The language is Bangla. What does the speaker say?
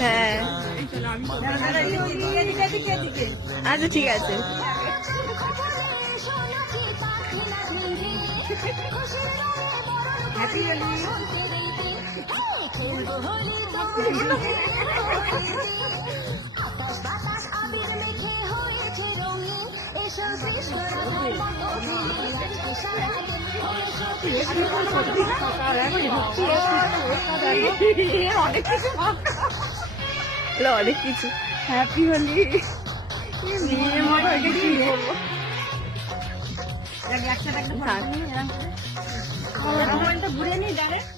হ্যাঁ আচ্ছা ঠিক আছে। হ্যাপি হোলি। অনেক কিছু। হ্যাপি হোলি। মেয়ে মতো এটা কি বলবো, ঘুরে নি ডাইরেক্ট।